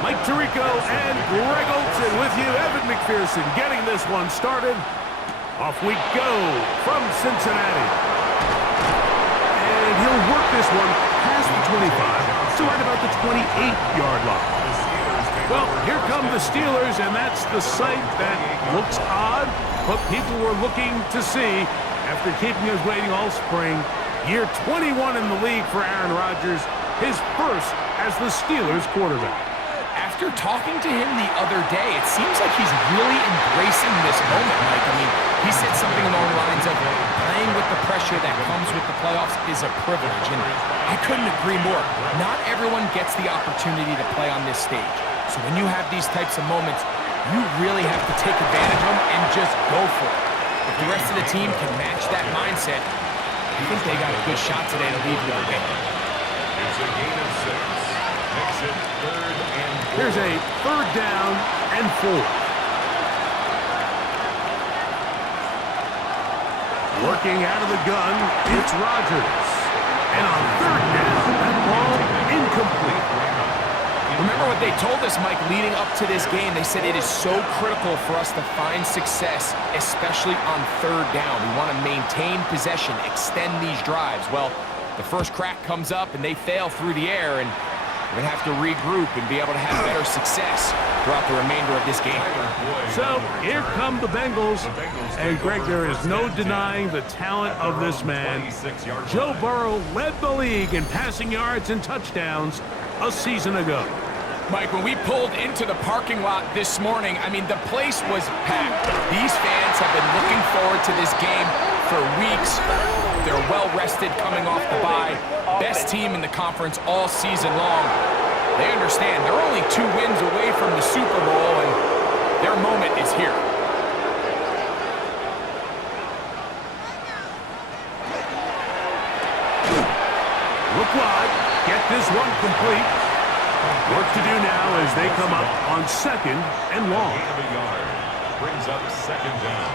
Mike Tirico and Greg Olson with you. Evan McPherson getting this one started. Off we go from Cincinnati. And he'll work this one past the 25 to right about the 28-yard line. Well, here come the Steelers, and that's the sight that looks odd, but people were looking to see after keeping us waiting all spring. Year 21 in the league for Aaron Rodgers, his first as the Steelers quarterback. After talking to him the other day, it seems like he's really embracing this moment, Mike. I mean, he said something along the lines of playing with the pressure that comes with the playoffs is a privilege, and I couldn't agree more. Not everyone gets the opportunity to play on this stage. So when you have these types of moments, you really have to take advantage of them and just go for it. If the rest of the team can match that mindset, I think they got a good shot today to lead with a win. It's a gain of 6. Makes it 3rd and 4. Here's a 3rd down and 4. Working out of the gun, it's Rodgers. And on 3rd down, that ball incomplete. Remember what they told us, Mike, leading up to this game. They said it is so critical for us to find success, especially on 3rd down. We want to maintain possession, extend these drives. Well, the first crack comes up and they fail through the air, and we're going to have to regroup and be able to have better success throughout the remainder of this game. So here come the Bengals. And Greg, there is no denying the talent of this man. Joe Burrow led the league in passing yards and touchdowns a season ago. Mike, when we pulled into the parking lot this morning, I mean, the place was packed. These fans have been looking forward to this game for weeks. They're well-rested coming off the bye. Best team in the conference all season long. They understand they're only 2 wins away from the Super Bowl, and their moment is here. Look wide. Get this one complete. Work to do now as they come up on 2nd and long. Gain of a yard. Brings up 2nd down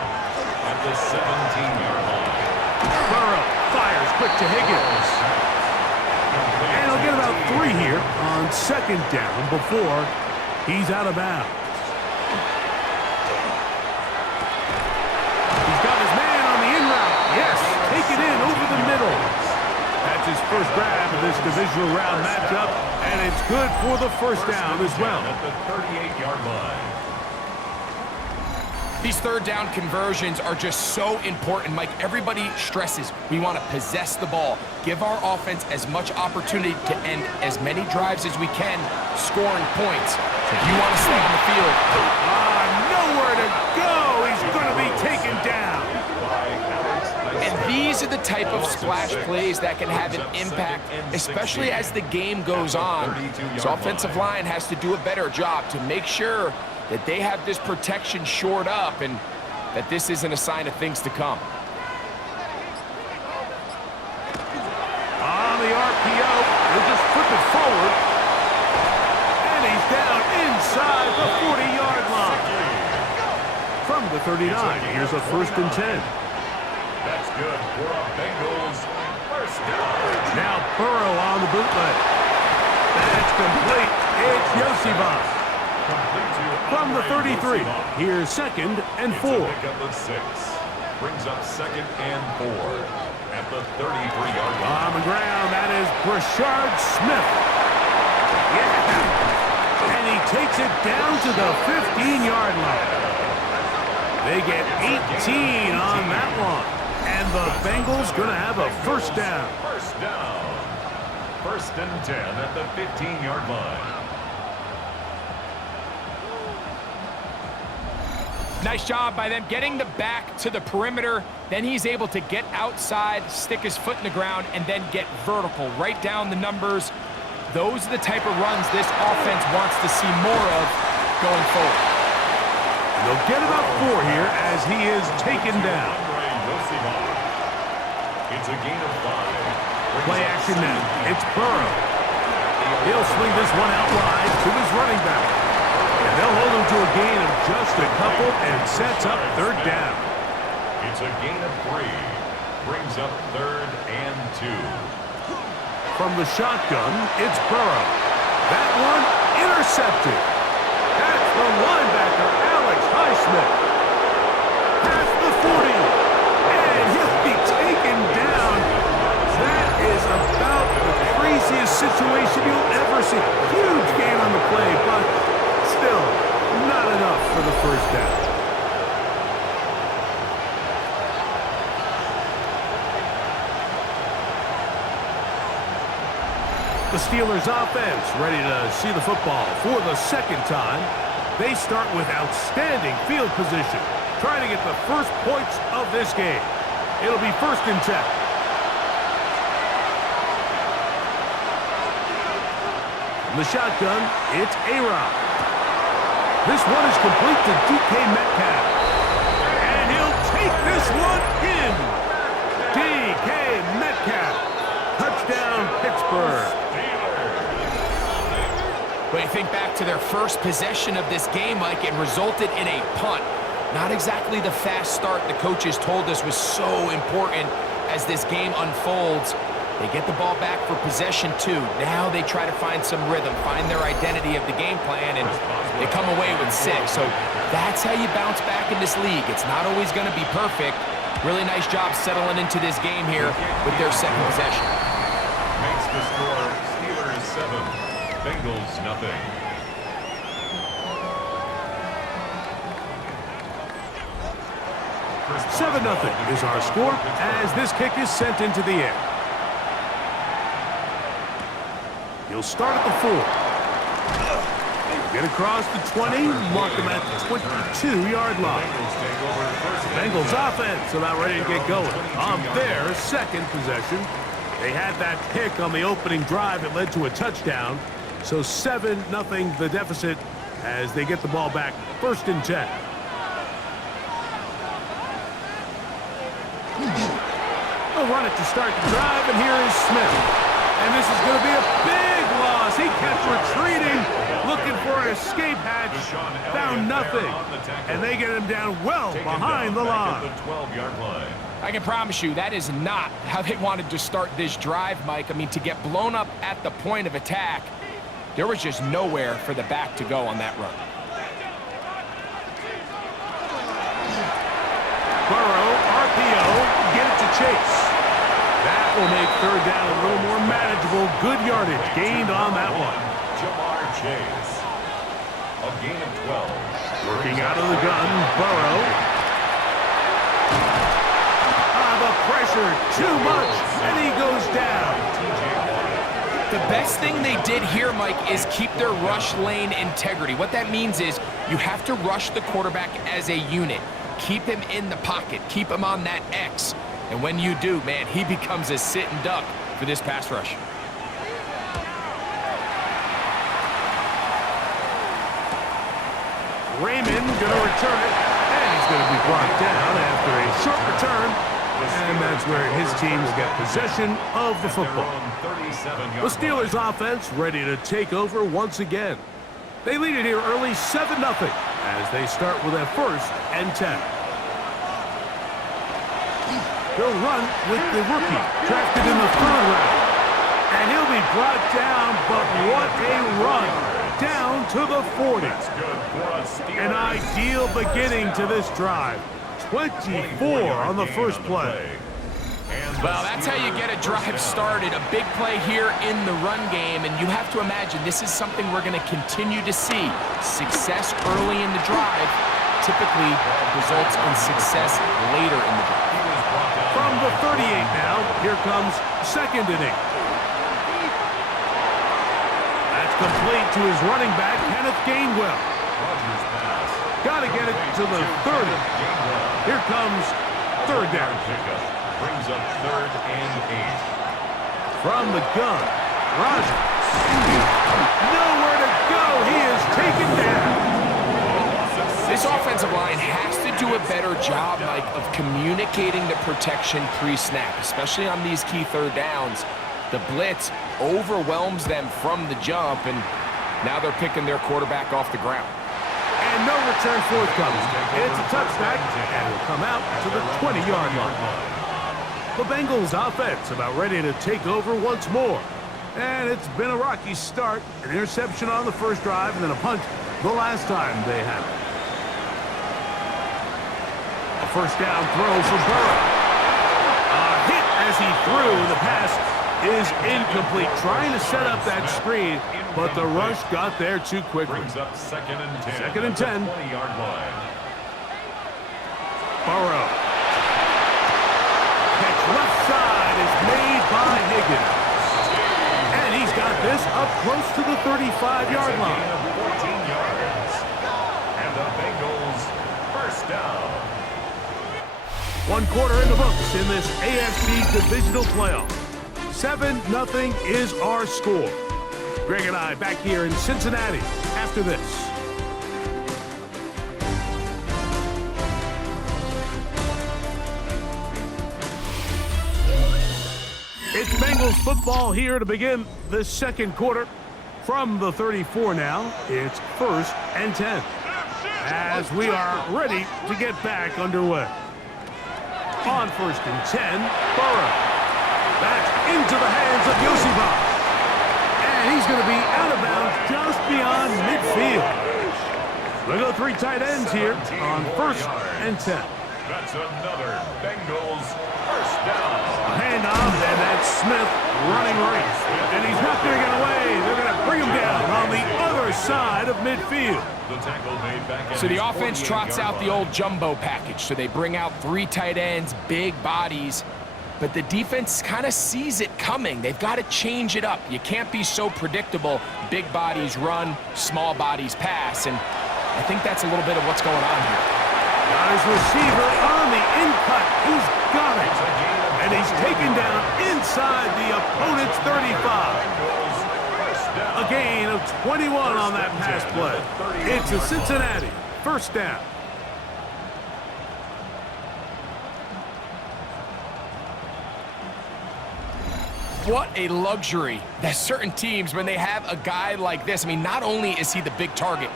at the 17-yard line. Burrow fires quick to Higgins. And he'll get about 3 here on 2nd down before he's out of bounds. He's got his man on the in route. Yes, take it in over the middle. That's his first grab of this divisional round matchup, and it's good for the first down as well. At the 38-yard line. These 3rd down conversions are just so important, Mike. Everybody stresses we want to possess the ball, give our offense as much opportunity to end as many drives as we can, scoring points. So if you want to stay on the field, nowhere to go. He's going to be taken down. and these are the type of splash plays that can have an impact, especially as the game goes on. So offensive line has to do a better job to make sure that they have this protection shored up and that this isn't a sign of things to come. On the RPO, he'll just flip it forward. And he's down inside the 40-yard line. From the 39, here's a 1st and 10. That's good for a Bengals first down. Now Burrow on the bootleg. That's complete. It's Iosivas. From the 33, here's 2nd and 4. Pick up of 6. Brings up 2nd and 4 at the 33-yard line. On the ground, that is Brashard Smith. Yeah. And he takes it down to the 15-yard line. They get 18 on that one. And the Bengals going to have a first down. First down. 1st and 10 at the 15-yard line. Nice job by them getting the back to the perimeter. Then he's able to get outside, stick his foot in the ground, and then get vertical, right down the numbers. Those are the type of runs this offense wants to see more of going forward. They'll get about 4 here as he is taken down. It's a gain of 5. Play action now. It's Burrow. He'll swing this one out wide to his running back. And they'll hold him to a gain of just a couple and sets up 3rd down. It's a gain of 3. Brings up 3rd and 2. From the shotgun, it's Burrow. That one intercepted. That's the linebacker, Alex Highsmith. Past the 40. And he'll be taken down. That is about the craziest situation you'll ever see. Huge gain on the play, but still not enough for the first down. The Steelers offense ready to see the football for the second time. They start with outstanding field position, trying to get the first points of this game. It'll be 1st and 10. From the shotgun, it's A-Rod. This one is complete to DK Metcalf. And he'll take this one in. DK Metcalf. Touchdown, Pittsburgh. When you think back to their first possession of this game, Mike, it resulted in a punt. Not exactly the fast start the coaches told us was so important as this game unfolds. They get the ball back for possession 2. Now they try to find some rhythm, find their identity of the game plan, and they come away with 6. So that's how you bounce back in this league. It's not always going to be perfect. Really nice job settling into this game here with their second possession. Makes the score Steelers 7, Bengals nothing. Seven 0 is our score as this kick is sent into the air. He'll start at the 4. Get across the 20, mark him at the 22-yard line. Bengals offense about ready to get going on their second possession. They had that pick on the opening drive that led to a touchdown. So 7-0 the deficit as they get the ball back 1st and 10. They'll run it to start the drive, and here is Smith. And this is going to be a big loss. He kept retreating, looking for an escape hatch, found nothing. And they get him down well behind the line. I can promise you that is not how they wanted to start this drive, Mike. I mean, to get blown up at the point of attack, there was just nowhere for the back to go on that run. Burrow, RPO, get it to Chase. That will make 3rd down a little more manageable. Good yardage gained on that one. Shamar Chase. A gain of 12. Working out of the gun, Burrow. The pressure, too much, and he goes down. The best thing they did here, Mike, is keep their rush lane integrity. What that means is you have to rush the quarterback as a unit. Keep him in the pocket. Keep him on that X. And when you do, man, he becomes a sitting duck for this pass rush. Raymond going to return it, and he's going to be brought down after a short return. And that's where his team will get possession of the football. The Steelers offense ready to take over once again. They lead it here early 7-0 as they start with a 1st and 10. They'll run with the rookie drafted in the 3rd round. And he'll be brought down, but what a run down to the 40. An ideal beginning to this drive. 24 on the first play. Well, that's how you get a drive started. A big play here in the run game, and you have to imagine this is something we're going to continue to see. Success early in the drive typically results in success later in the drive. From the 38 now, here comes 2nd and 8. That's complete to his running back, Kenneth Gainwell. Got to get it to the 30. Here comes 3rd down. Brings up 3rd and 8. From the gun, Rodgers. Nowhere to go. He is taken down. This offensive line has to do a better job, Mike, of communicating the protection pre-snap, especially on these key 3rd downs. The blitz overwhelms them from the jump, and now they're picking their quarterback off the ground. And no return forthcoming. It's a touchback, and will come out to the 20-yard line. The Bengals offense about ready to take over once more. And it's been a rocky start. An interception on the first drive and then a punt the last time they had it. A first down throw for Burrow. A hit as he threw, and the pass is incomplete. Trying to set up that screen, but the rush got there too quickly. Brings up 2nd and 10. 2nd and 10. 20-yard line. Burrow. Catch left side is made by Higgins. And he's got this up close to the 35-yard line. 14 yards. And the Bengals first down. 1 quarter in the books in this AFC Divisional Playoff. 7-0 is our score. Greg and I back here in Cincinnati after this. It's Bengals football here to begin the second quarter. From the 34 now, it's 1st and 10. As we are ready to get back underway. On 1st and 10, Burrow. That's into the hands of Iosivas. And he's going to be out of bounds just beyond midfield. We'll go 3 tight ends here on 1st and 10. That's another Bengals first down. A handoff, and that's Smith running right. And he's not going to get away. They're going to bring him down on the other side of midfield. The tackle made back at So the his offense trots 48-yard out the line. old jumbo package. So they bring out 3 tight ends, big bodies. But the defense kind of sees it coming. They've got to change it up. You can't be so predictable. Big bodies run, small bodies pass. And I think that's a little bit of what's going on here. Got his receiver on the in-cut. He's got it. And he's taken down inside the opponent's 35. A gain of 21 on that pass play. It's a Cincinnati first down. What a luxury that certain teams, when they have a guy like this, I mean, not only is he the big target,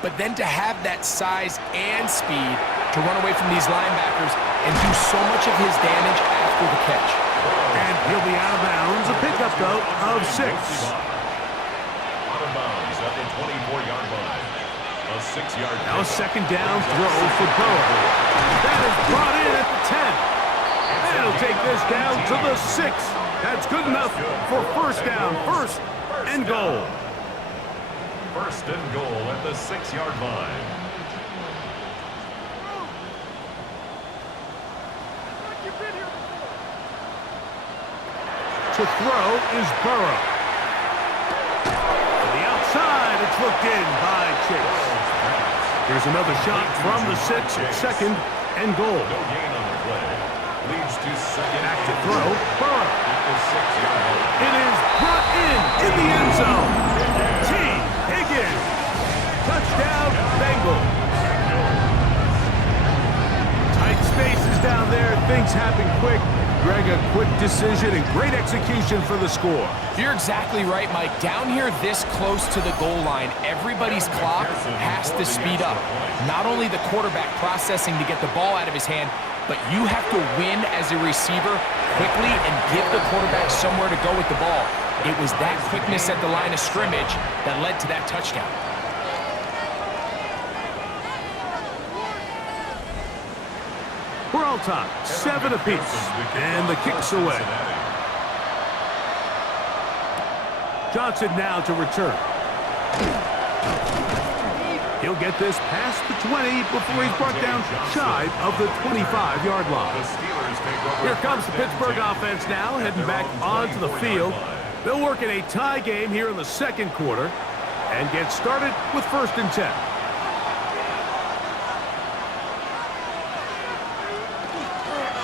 but then to have that size and speed to run away from these linebackers and do so much of his damage after the catch. And he'll be out of bounds. A pickup, though, of 6. Out of bounds at the 24-yard line. A 6-yard Now a second down throw for Burrow. That is brought in at the 10. And he'll take this down to the 6. That's good enough for first down. 1st and goal. 1st and goal at the 6-yard line. To throw is Burrow. To the outside, it's looked in by Chase. Here's another shot from the 6 at 2nd and goal. No gain on the play. Leads to 2nd. Back to throw, Burrow. At the 6-yard line. It is brought in the end zone. T. Higgins. Touchdown, Bengals. Tight spaces down there. Things happen quick. Greg, a quick decision and great execution for the score. You're exactly right, Mike. Down here this close to the goal line, everybody's clock has to speed up. Not only the quarterback processing to get the ball out of his hand, but you have to win as a receiver quickly and give the quarterback somewhere to go with the ball. It was that quickness at the line of scrimmage that led to that touchdown. We're all tied, 7 apiece, and the kick's away. Johnson now to return. He'll get this past the 20 before he's brought down shy of the 25-yard line. Here comes the Pittsburgh offense now, heading back onto the field. They'll work in a tie game here in the second quarter and get started with 1st and 10.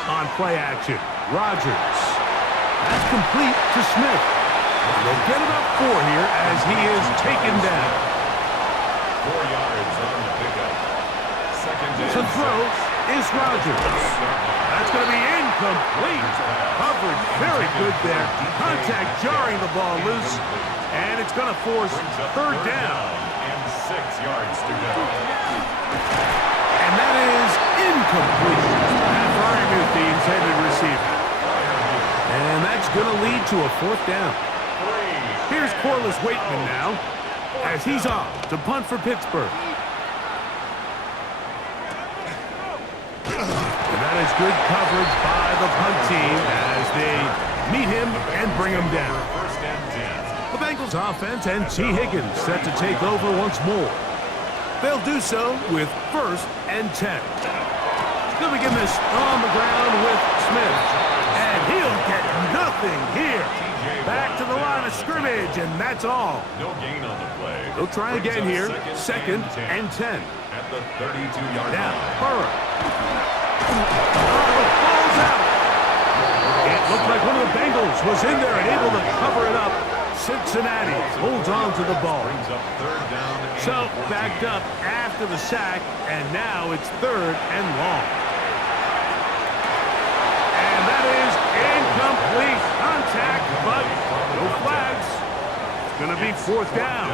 On play action, Rodgers. That's complete to Smith. And they'll get about 4 here as he is taken down. 4 yards on the pickup. 2nd and To throw is Rodgers. That's going to be incomplete. Coverage very good there. Contact jarring the ball loose. And it's going to force 3rd down. And 6 yards to go. And that is incomplete. That Fryermuth, the intended receiver. And that's going to lead to a 4th down. 3. Here's Corliss Waitman now, as he's on to punt for Pittsburgh. And that is good coverage by the punt team as they meet him and bring him down. The Bengals offense and T. Higgins set to take over once more. They'll do so with 1st and 10. They'll begin this on the ground with Smith. And he'll get nothing here. Back to the line of scrimmage, and that's all. No gain on the play. They'll try again here. 2nd and 10. At the 32-yard line. Now, Burrow. Oh, the ball's out. It looked like one of the Bengals was in there and able to cover it up. Cincinnati holds on to the ball. So, backed up after the sack, and now it's 3rd and long. And that is incomplete contact, but no flags. It's going to be 4th down.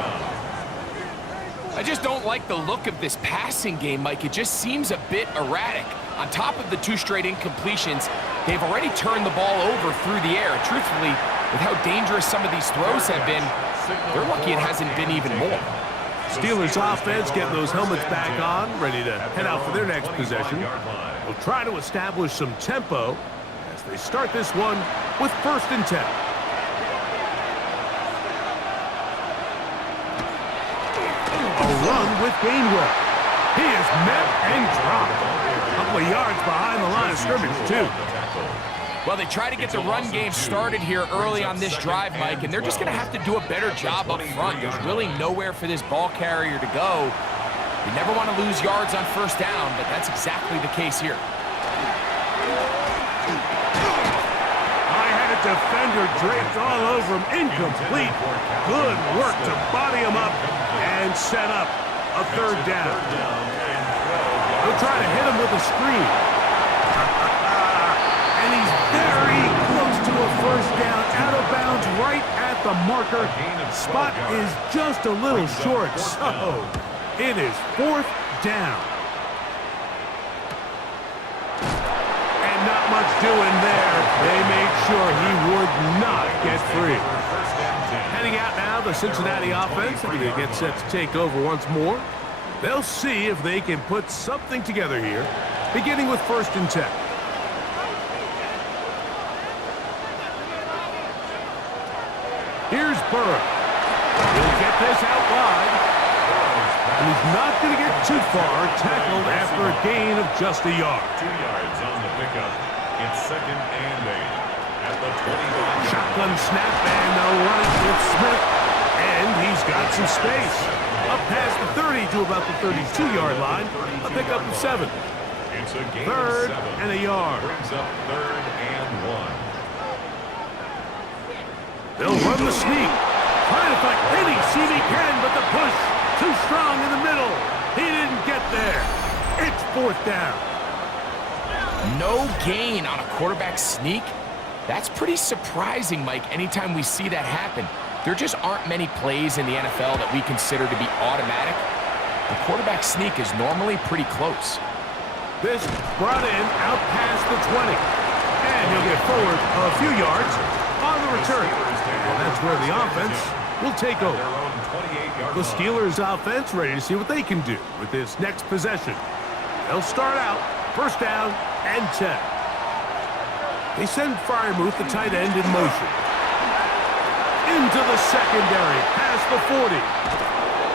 I just don't like the look of this passing game, Mike. It just seems a bit erratic. On top of the 2 straight incompletions, they've already turned the ball over through the air. Truthfully, with how dangerous some of these throws have been, they're lucky it hasn't been even more. Steelers offense getting those helmets back on, ready to head out for their next possession. They'll try to establish some tempo as they start this one with 1st and 10. A run with Gainwell. He is met and dropped. A couple of yards behind the line of scrimmage, too. Well, they try to get the run game started here early on this drive, Mike, and they're just going to have to do a better job up front. There's really nowhere for this ball carrier to go. You never want to lose yards on 1st down, but that's exactly the case here. I had a defender draped all over him. Incomplete. Good work to body him up and set up a 3rd down. They'll try to hit him with a screen. And he's very close to a 1st down, out of bounds, right at the marker. Spot is just a little short, so it is 4th down. And not much doing there. They made sure he would not get free. Heading out now, the Cincinnati offense are going to get set to take over once more. They'll see if they can put something together here, beginning with 1st and 10. Here's Burrow. He'll get this out wide. And he's not going to get too far, tackled after a gain of just a yard. 2 yards on the pickup. It's 2nd and 8. At the 25. Shotgun snap, and they'll run it with Smith. And he's got some space. Up past the 30 to about the 32-yard line. A pickup of 7. It's a gain 3rd of 7. and a yard. Brings up 3rd and 1. They'll run the sneak. Trying to find any seam he can, but the push too strong in the middle. He didn't get there. It's 4th down. No gain on a quarterback sneak? That's pretty surprising, Mike, anytime we see that happen. There just aren't many plays in the NFL that we consider to be automatic. The quarterback sneak is normally pretty close. This brought in out past the 20. And he'll get forward a few yards on the return. And that's where the offense will take over. The Steelers offense ready to see what they can do with this next possession. They'll start out 1st down and 10. They send Freiermuth, the tight end, in motion. Into the secondary, past the 40.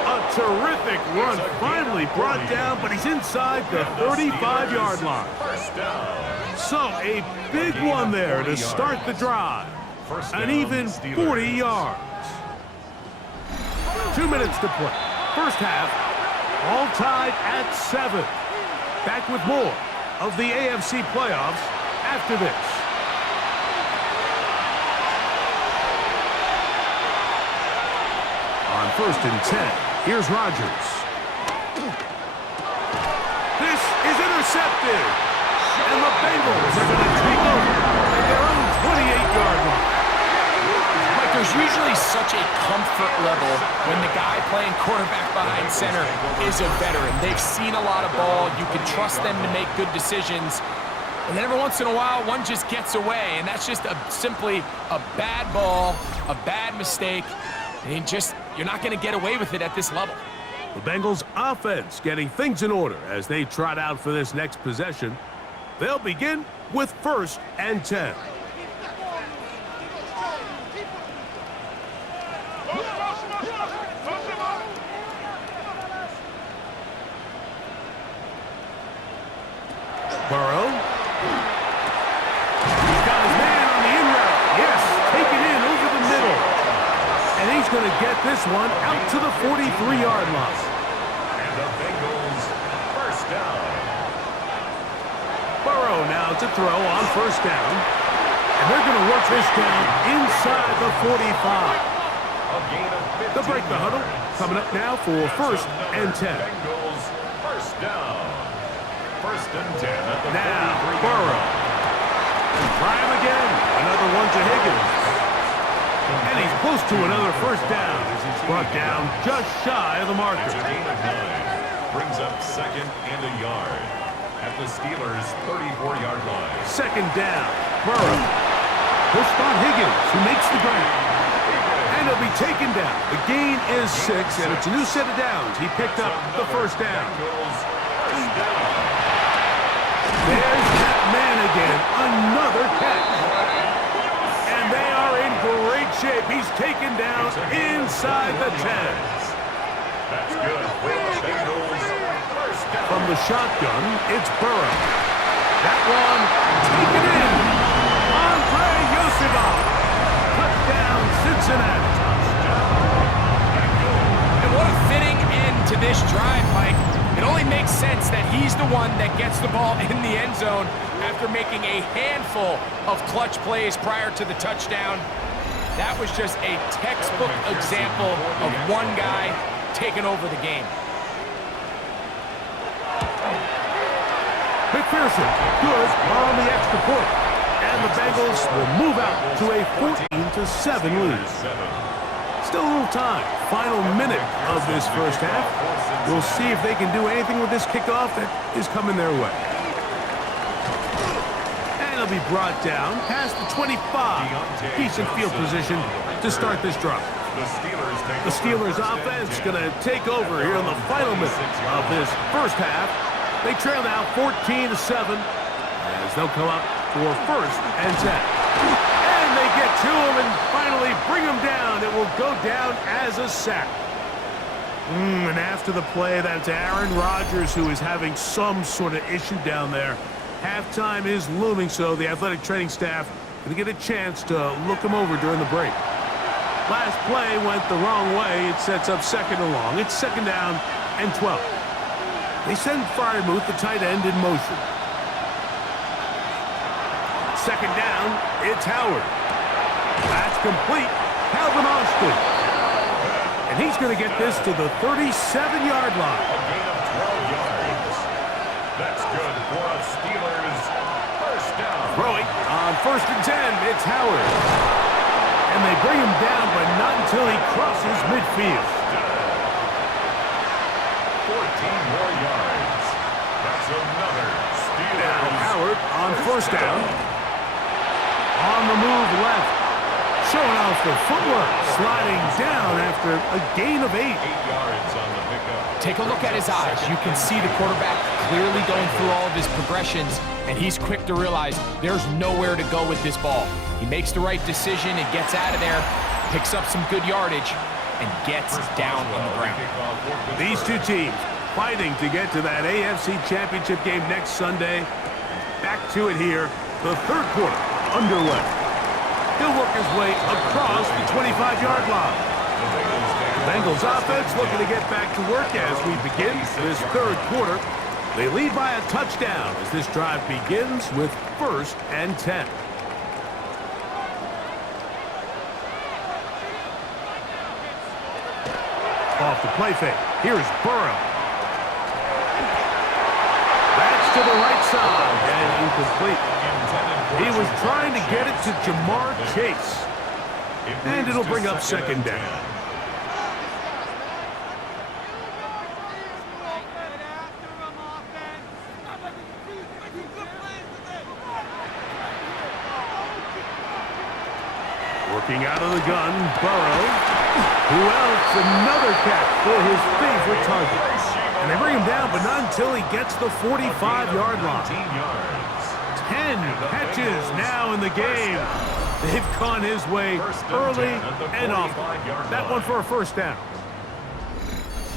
A terrific run, finally brought down, but he's inside the 35-yard line. So a big one there to start the drive. An even 40 yards. 2 minutes to play. 1st half, all tied at 7. Back with more of the AFC playoffs after this. On 1st and 10, here's Rodgers. This is intercepted. And the Bengals are going to take over at their own 28-yard line. Mike, there's usually such a comfort level when the guy playing quarterback behind center is a veteran. They've seen a lot of ball. You can trust them to make good decisions. And then every once in a while, one just gets away, and that's just simply a bad ball, a bad mistake, and you're not going to get away with it at this level. The Bengals offense getting things in order as they trot out for this next possession. They'll begin with 1st and 10. Burrow. He's got his man on the in route. Yes, taken in over the middle. And he's going to get this one out to the 43-yard line. And the Bengals first down. Burrow now to throw on 1st down. And they're going to work this down inside the 45. A gain of 15 They'll break the huddle. Coming up now for 1st and 10. Bengals first down. 1st and 10 at the Now, 43. Burrow. Try him again. Another one to Higgins. And he's close to another 1st down as he's brought down just shy of the marker. It's a gain of 9. Brings up 2nd and a yard at the Steelers' 34-yard line. 2nd down. Burrow. He'll spot Higgins, who makes the grab. And he'll be taken down. The gain is 6, and it's a new set of downs. He picked up the 1st down. Bengals first down. There's that man again. Another catch. And they are in great shape. He's taken down inside the 10. That's good for the Bengals first down. From the shotgun, it's Burrow. That one taken in. Iosivas. Touchdown, Cincinnati. And what a fitting end to this drive, Mike. It only makes sense that he's the one that gets the ball in the end zone after making a handful of clutch plays prior to the touchdown. That was just a textbook example of one guy taking over the game. McPherson, good on the extra point. And the Bengals will move out to a 14-7 lead. Still a little time. Final minute of this 1st half. We'll see if they can do anything with this kickoff that is coming their way. And it'll be brought down past the 25. Decent field position to start this drive. The Steelers offense going to take over here in the final minute of this 1st half. They trail now 14-7 as they'll come up for 1st and 10. And they get to him and finally bring him down. It will go down as a sack. And after the play, that's Aaron Rodgers, who is having some sort of issue down there. Halftime is looming, so the athletic training staff going to get a chance to look him over during the break. Last play went the wrong way. It sets up 2nd and long. It's 2nd down and 12. They send Freiermuth, the tight end, in motion. 2nd down, it's Howard. That's complete. Calvin Austin. And he's going to get this to the 37-yard line. A gain of 12 yards. That's good for a Steelers first down. Throwing on 1st and 10, it's Howard. And they bring him down, but not until he crosses midfield. 14 more yards. That's another Steelers. Now Howard on 1st down. On the move left. Showing off the footwork. Sliding down after a gain of 8. 8 yards on the pickup. Take a look at his eyes. You can see the quarterback clearly going through all of his progressions, and he's quick to realize there's nowhere to go with this ball. He makes the right decision and gets out of there, picks up some good yardage, and gets down on the ground. These two teams fighting to get to that AFC Championship game next Sunday. Back to it here. The 3rd quarter underway. He'll work his way across the 25-yard line. The Bengals offense looking to get back to work as we begin this 3rd quarter. They lead by a touchdown as this drive begins with 1st and 10. Off the play fake. Here's Burrow. That's to the right side and incomplete. He was trying to get it to Shamar Chase. And it'll bring up 2nd down. Looking out of the gun, Burrow. Who else? Another catch for his favorite target. And they bring him down, but not until he gets the 45-yard line. 10 catches now in the game. They've gone his way early and often. That one for a first down.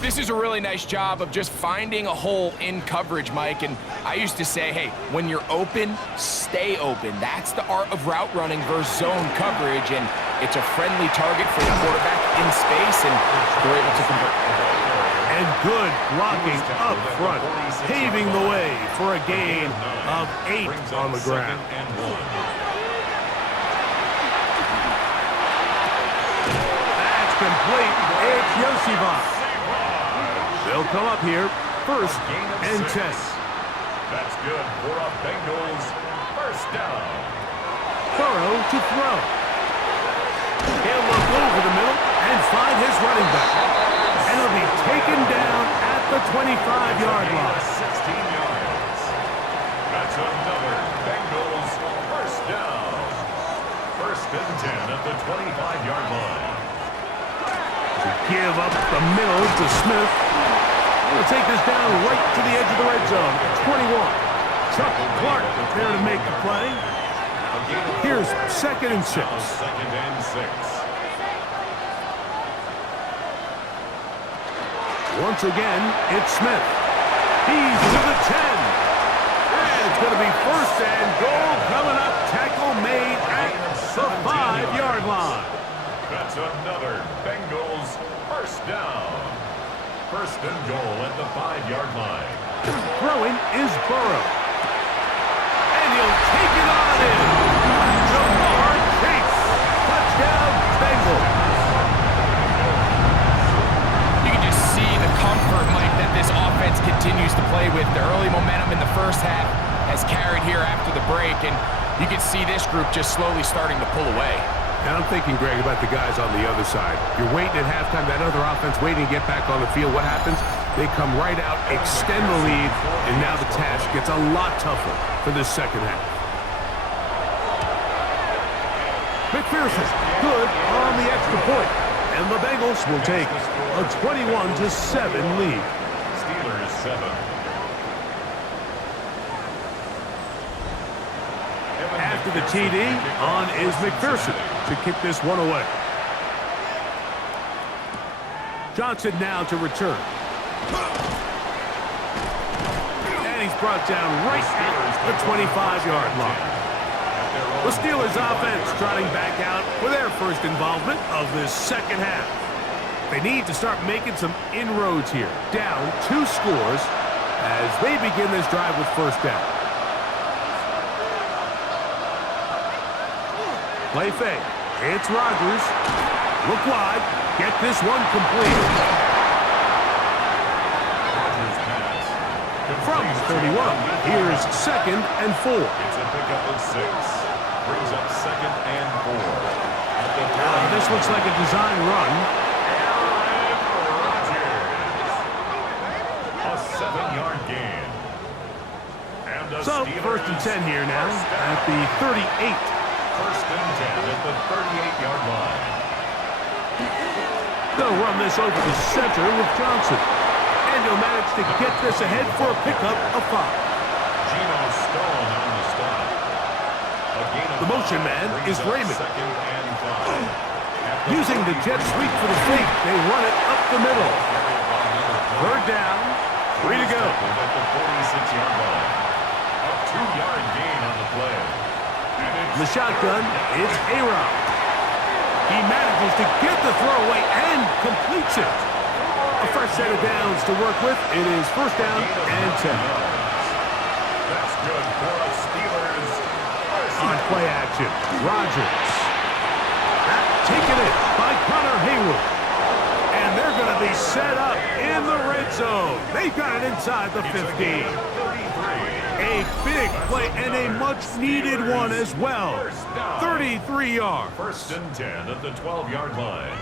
This is a really nice job of just finding a hole in coverage, Mike. And I used to say, hey, when you're open, stay open. That's the art of route running versus zone coverage. And it's a friendly target for the quarterback in space, and they're able to convert. And good blocking up front, paving the way for a gain of 8 on the ground. That's complete. It's Iosivas. They'll come up here, first and 10. That's good for a Bengals first down. Burrow to throw. He'll look over the middle and find his running back. And he'll be taken down at the 25-yard line. 16 yards. That's another Bengals first down. First and 10 at the 25-yard line. To give up the middle to Smith. We'll take this down right to the edge of the red zone. 21. Chuck Clark there to make the play. Here's 2nd and 6. 2nd and 6. Once again, it's Smith. He's to the 10. And it's going to be first and goal coming up. Tackle made at the 5-yard line. That's another Bengals first down. First and goal at the 5-yard line. Throwing is Burrow. And he'll take it on in. Shamar Chase. Touchdown, Bengals. You can just see the comfort, Mike, that this offense continues to play with. The early momentum in the first half has carried here after the break, and you can see this group just slowly starting to pull away. And I'm thinking, Greg, about the guys on the other side. You're waiting at halftime, that other offense waiting to get back on the field. What happens? They come right out, extend the lead, and now the task gets a lot tougher for this second half. McPherson, good on the extra point. And the Bengals will take a 21-7 lead. Steelers 7. After the TD, on is McPherson to kick this one away. Johnson now to return. And he's brought down right at the 25-yard line. The Steelers offense trotting back out for their first involvement of this second half. They need to start making some inroads here. Down 2 scores as they begin this drive with first down. Play fake. It's Rodgers. Look wide. Get this one complete. From 31, here's 2nd and 4. It's a pickup of 6. Brings up 2nd and 4. This looks like a design run. A 7-yard gain. And So, first and 10 here now at the 38. First and 10 at the 38-yard line. They'll run this over the center with Johnson. And he'll manage to get this ahead for a pickup of 5. Geno Stone on the stop. The motion man is Raymond. 2nd and 5. Using the jet sweep for the fake, they run it up the middle. 3rd down, 3 to go. At the 46-yard line. A 2-yard gain on the play. In the shotgun, it's A-Rod. He manages to get the throw away and completes it. A fresh set of downs to work with. It is first down and 10. That's good for a Steelers. On play action, Rodgers. Taken in by Connor Haywood. And they're going to be set up in the red zone. They've got it inside the 15. A big play and a much-needed one as well. 33 yards. First and 10 at the 12-yard line.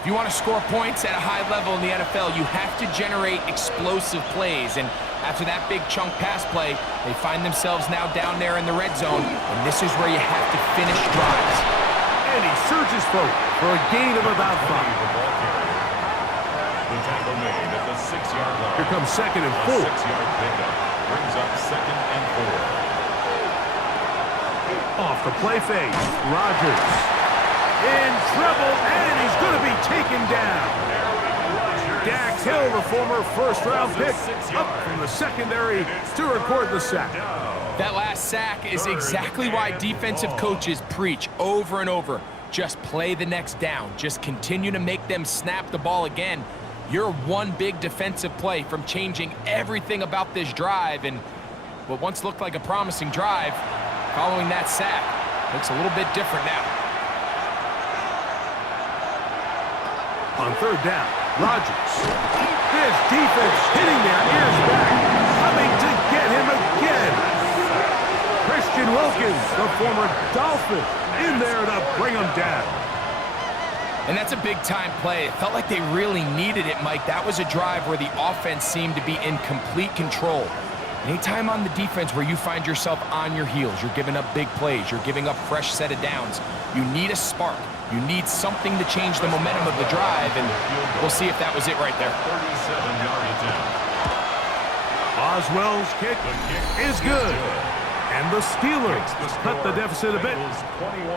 If you want to score points at a high level in the NFL, you have to generate explosive plays. And After that big chunk pass play, they find themselves now down there in the red zone, and this is where you have to finish drives. And he surges forward for a gain of about 5. The tackle made at the 6-yard line. Here comes 2nd and 4. 6-yard pickup brings up 2nd and 4. Off the play fake, Rodgers in trouble, and he's going to be taken down. Dax Hill, the former first-round pick, up from the secondary to record the sack. That last sack is exactly why defensive coaches preach over and over. Just play the next down. Just continue to make them snap the ball again. You're one big defensive play from changing everything about this drive, and what once looked like a promising drive, following that sack, looks a little bit different now. On 3rd down, Rodgers. This defense hitting their ears back, coming to get him again. Christian Wilkins, the former Dolphin, in there to bring him down. And that's a big-time play. It felt like they really needed it, Mike. That was a drive where the offense seemed to be in complete control. Anytime on the defense where you find yourself on your heels, you're giving up big plays, you're giving up fresh set of downs, you need a spark. You need something to change the momentum of the drive, and we'll see if that was it right there. 37-yard attempt. Oswell's kick is good. And the Steelers cut the deficit a bit.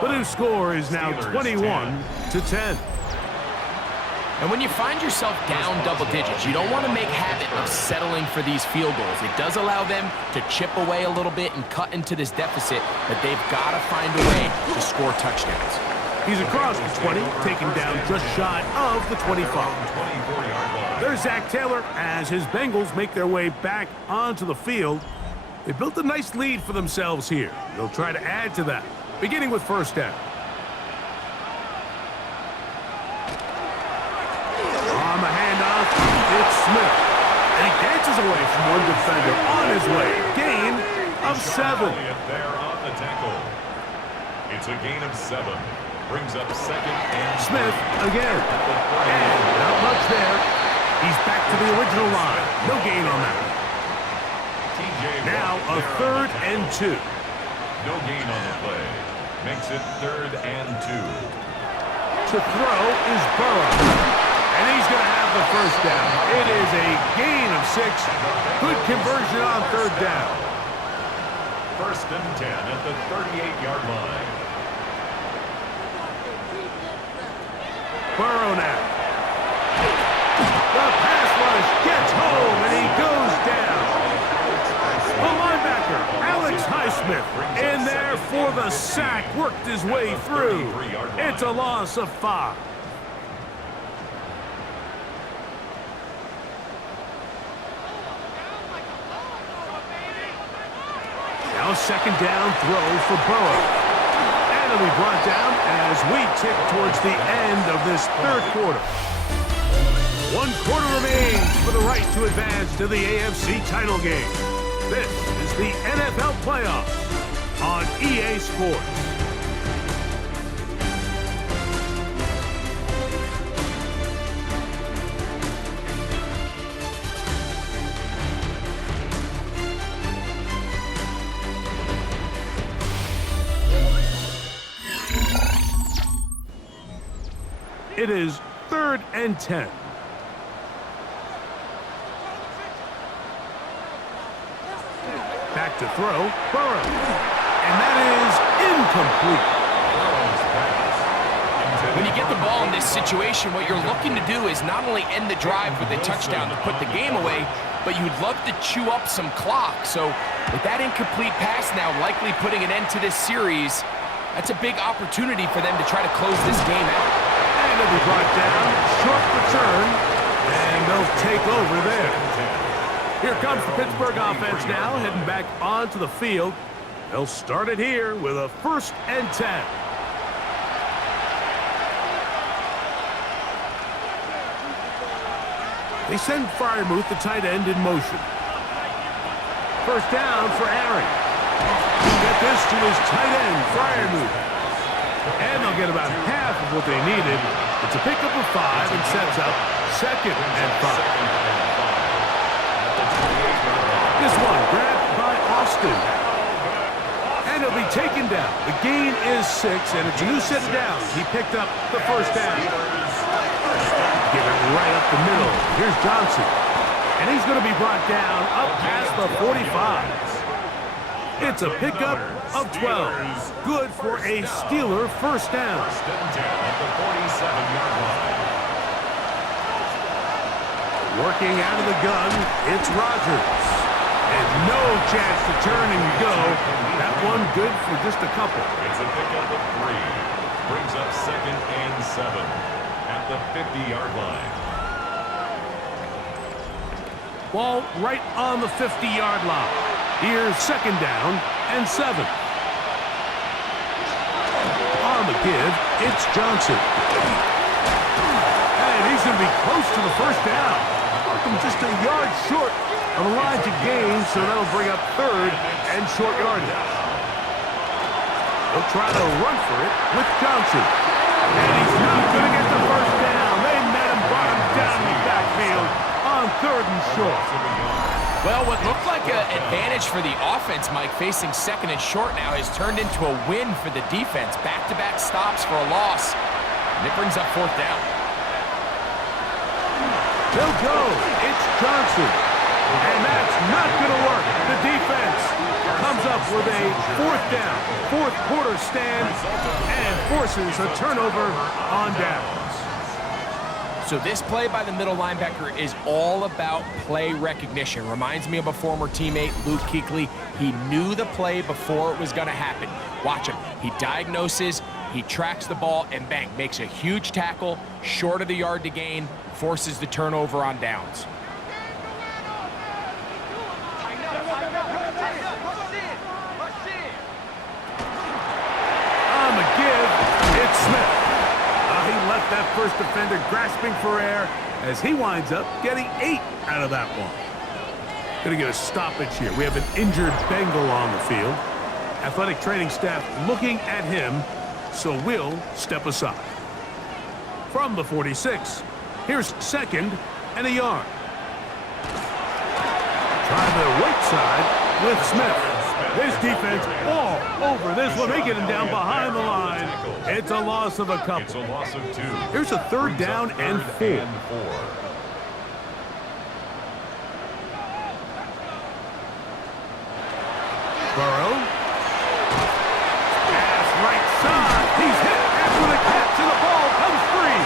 The new score is now 21-10. And when you find yourself down double digits, you don't want to make habit of settling for these field goals. It does allow them to chip away a little bit and cut into this deficit, but they've got to find a way to score touchdowns. He's across the 20, taken down just shy of the 25. There's Zach Taylor as his Bengals make their way back onto the field. They built a nice lead for themselves here. They'll try to add to that, beginning with 1st down. On the handoff, it's Smith. And he dances away from one defender on his way. Gain of 7. There on the tackle. It's a gain of 7. Brings up 2nd and Smith again. And not much there. He's back to the original line. No gain on that. Now a 3rd and 2. No gain on the play. Makes it 3rd and 2. To throw is Burrow. And he's going to have the 1st down. It is a gain of 6. Good conversion on 3rd down. 1st and 10 at the 38-yard line. Burrow now. The pass rush gets home, and he goes down. The linebacker, Alex Highsmith, in there for the sack, worked his way through. It's a loss of 5. Now 2nd down throw for Burrow. And it'll be brought down as we tick towards the end of this 3rd quarter. 1 quarter remains for the right to advance to the AFC title game. This is the NFL playoffs on EA Sports. It is 3rd and 10. Back to throw, Burrow. And that is incomplete. When you get the ball in this situation, what you're looking to do is not only end the drive with a touchdown to put the game away, but you'd love to chew up some clock. So with that incomplete pass now likely putting an end to this series, that's a big opportunity for them to try to close this game out. And it'll be brought down, short return, and they'll take over there. Here comes the Pittsburgh offense now, heading back onto the field. They'll start it here with a 1st and 10. They send Freiermuth, the tight end, in motion. 1st down for Aaron. Get this to his tight end, Freiermuth. And they'll get about half of what they needed. It's a pickup of 5 and sets up 2nd and 5. Boston. And he'll be taken down. The gain is 6, and it's a new set of downs. He picked up the first down. Give it right up the middle. Here's Johnson. And he's going to be brought down up past the 45. It's a pickup of 12. Good for a Steeler first down. First and 10 at the 47-yard line. Working out of the gun, it's Rodgers. And no chance to turn and go. That one good for just a couple. It's a pickup of 3. Brings up 2nd and 7 at the 50-yard line. Ball right on the 50-yard line. Here's 2nd down and 7. On the give, it's Johnson. And he's going to be close to the first down. Just a yard short of the line to gain, so that'll bring up 3rd and short yardage. He'll try to run for it with Johnson. And he's not going to get the first down. They met him, brought him down in the backfield on 3rd and short. Well, what looked like an advantage for the offense, Mike, facing 2nd and short now has turned into a win for the defense. Back-to-back stops for a loss. And it brings up 4th down. They'll go. It's Johnson. And that's not going to work. The defense comes up with a 4th down, 4th quarter stand, and forces a turnover on downs. So this play by the middle linebacker is all about play recognition. Reminds me of a former teammate, Luke Kuechly. He knew the play before it was going to happen. Watch him. He diagnoses, he tracks the ball, and bang, makes a huge tackle, short of the yard to gain, forces the turnover on downs. On the give, it's Smith. He left that first defender grasping for air as he winds up getting 8 out of that one. Going to get a stoppage here. We have an injured Bengal on the field. Athletic training staff looking at him, so we'll step aside. From the 46, here's 2nd and a yard. Try the right side with Smith. This defense all over this one, making him down behind the line. It's a loss of a couple. It's a loss of 2. Here's a 3rd down and 4. Burrow. Pass right side. He's hit after the catch, and the ball comes free.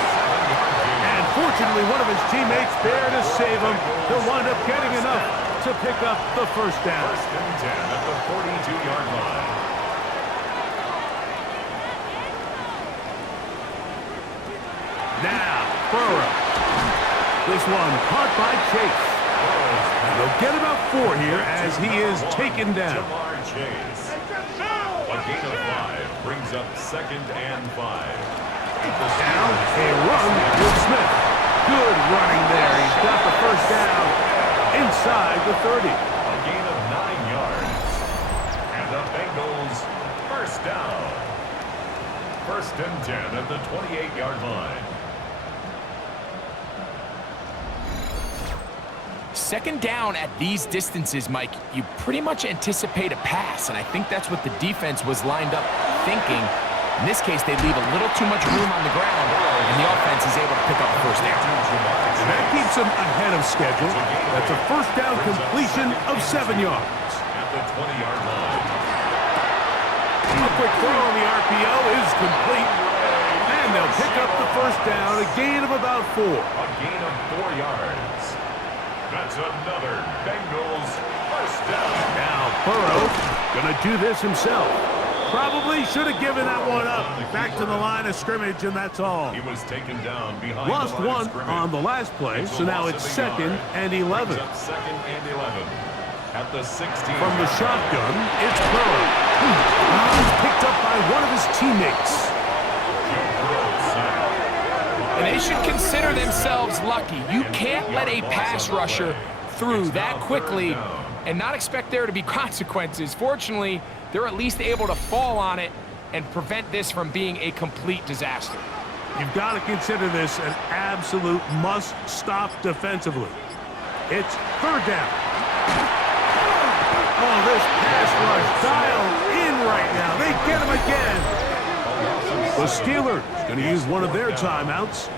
And fortunately, one of his teammates there to save him. He'll wind up getting enough to pick up the first down. First and 10 at the 42-yard line. Now, Burrow. This one caught by Chase. And they'll get about 4 here as he is taken down. Shamar Chase. A gain of 5 brings up 2nd and 5. Now, a run with Smith. Good running there. He's got the first down inside the 30. A gain of 9 yards. And the Bengals first down. First and 10 at the 28-yard line. 2nd down at these distances, Mike, you pretty much anticipate a pass, and I think that's what the defense was lined up thinking. In this case, they leave a little too much room on the ground, and the offense is able to pick up the first down. And that keeps them ahead of schedule. That's a first down completion of 7 yards. At the 20-yard line. A quick throw on the RPO is complete. And they'll pick up the first down, a gain of about 4. A gain of 4 yards. That's another Bengals first down. Now Burrow gonna do this himself. Probably should have given that one up. Back to the line of scrimmage, and that's all. He was taken down behind Lost the line one of scrimmage. on the last play, so now it's 2nd and 11. Brings up 2nd and 11 at the 16. From the shotgun, it's Burrow. He's picked up by one of his teammates. And they should consider themselves lucky. You can't let a pass rusher through that quickly and not expect there to be consequences. Fortunately, they're at least able to fall on it and prevent this from being a complete disaster. You've got to consider this an absolute must-stop defensively. It's 3rd down. Oh, this pass rush dialed in right now. They get him again. The Steelers going to use one of their timeouts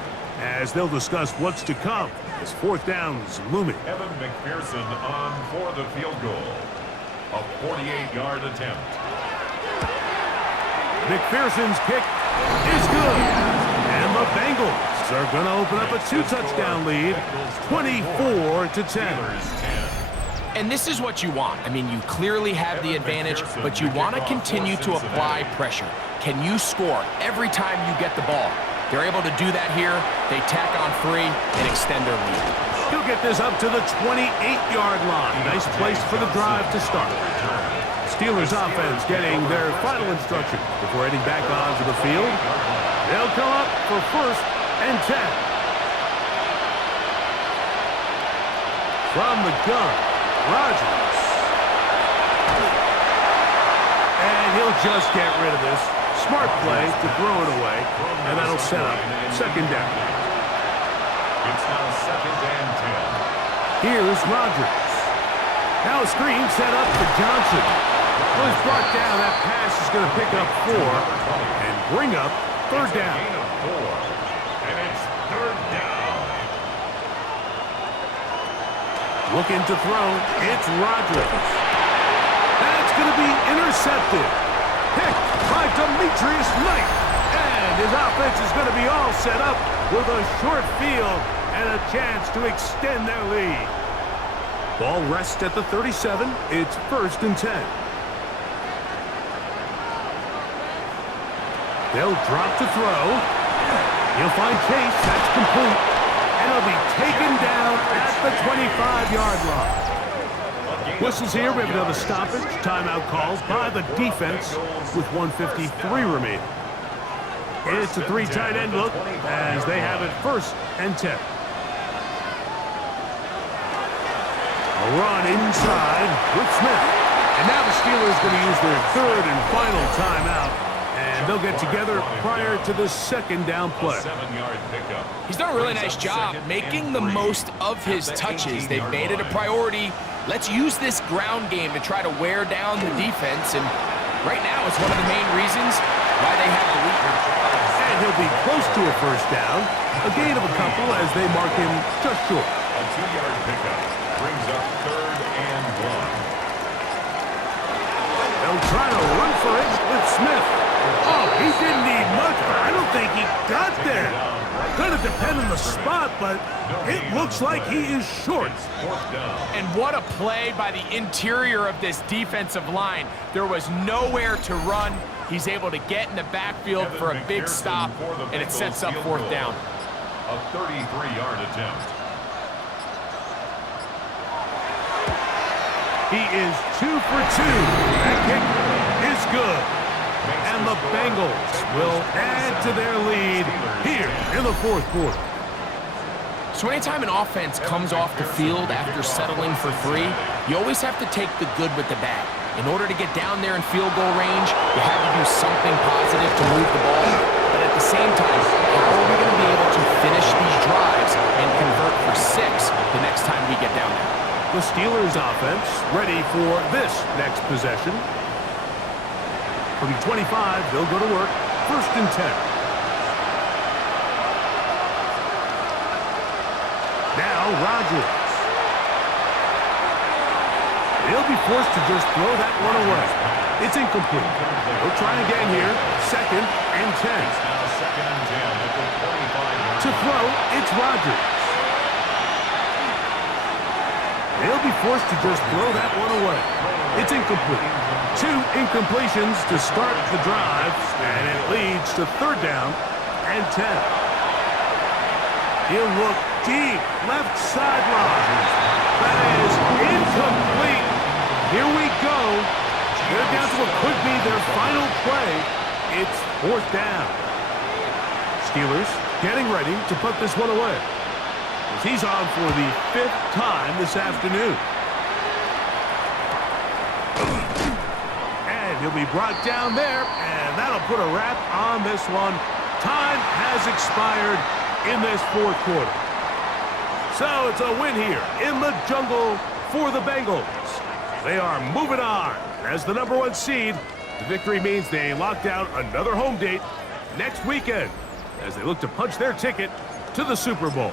as they'll discuss what's to come as fourth down's looming. Evan McPherson on for the field goal. A 48-yard attempt. McPherson's kick is good. And the Bengals are going to open up a 2-touchdown lead, 24-10. And this is what you want. I mean, you clearly have the advantage, but you want to continue to apply pressure. Can you score every time you get the ball? They're able to do that here. They tack on 3 and extend their lead. He'll get this up to the 28-yard line. Nice place for the drive to start. Steelers offense getting their final instruction before heading back onto the field. They'll come up for 1st and 10. From the gun, Rodgers. And he'll just get rid of this. Smart play to throw it away, and that'll set up 2nd down. It's now 2nd and 10. Here's Rodgers. Now a screen set up for Johnson. Well, he's brought down. That pass is going to pick up 4 and bring up 3rd down. Gain of 4. And it's 3rd down. Looking to throw. It's Rodgers. That's going to be intercepted. Picked by Demetrius Knight. And his offense is going to be all set up with a short field and a chance to extend their lead. Ball rests at the 37. It's 1st and 10. They'll drop to throw. He'll find Chase. That's complete. And he'll be taken down at the 25-yard line. Whistles here. We have another stoppage. Timeout called by the defense with 1:53 remaining. It's a 3 tight end look as they have it 1st and 10. A run inside with Smith. And now the Steelers going to use their 3rd and final timeout. And they'll get together prior to the 2nd down play. 7-yard pickup. He's done a really nice job making the most of his touches. They've made it a priority. Let's use this ground game to try to wear down the defense. And right now, it's one of the main reasons why they have the lead. And he'll be close to a 1st down. A gain of a couple as they mark him just short. A 2-yard pickup brings up 3rd and 1. They'll try to run for it with Smith. Oh, he didn't need much, but I don't think he got there. Gonna depend on the spot, but it looks like he is short. And what a play by the interior of this defensive line. There was nowhere to run. He's able to get in the backfield for a big stop, and it sets up 4th down. A 33-yard attempt. He is 2 for 2. That kick is good. And the Bengals will add to their lead here in the 4th quarter. So anytime an offense comes off the field after settling for 3, you always have to take the good with the bad. In order to get down there in field goal range, you have to do something positive to move the ball. But at the same time, how are we going to be able to finish these drives and convert for 6 the next time we get down there? The Steelers offense ready for this next possession. From the 25, they'll go to work. 1st and 10. Now Rodgers. He'll be forced to just throw that one away. It's incomplete. They'll try again here. 2nd and 10. Now 2nd and 10 at the 25-yard. To throw, it's Rodgers. They'll be forced to just throw that one away. It's incomplete. 2 incompletions to start the drive, and it leads to 3rd down and 10. He'll look deep, left sideline. That is incomplete. Here we go. They're down to what could be their final play. It's 4th down. Steelers getting ready to put this one away. As he's on for the 5th time this afternoon. And he'll be brought down there, and that'll put a wrap on this one. Time has expired in this 4th quarter. So it's a win here in the jungle for the Bengals. They are moving on. As the #1 seed, the victory means they locked down another home date next weekend as they look to punch their ticket to the Super Bowl.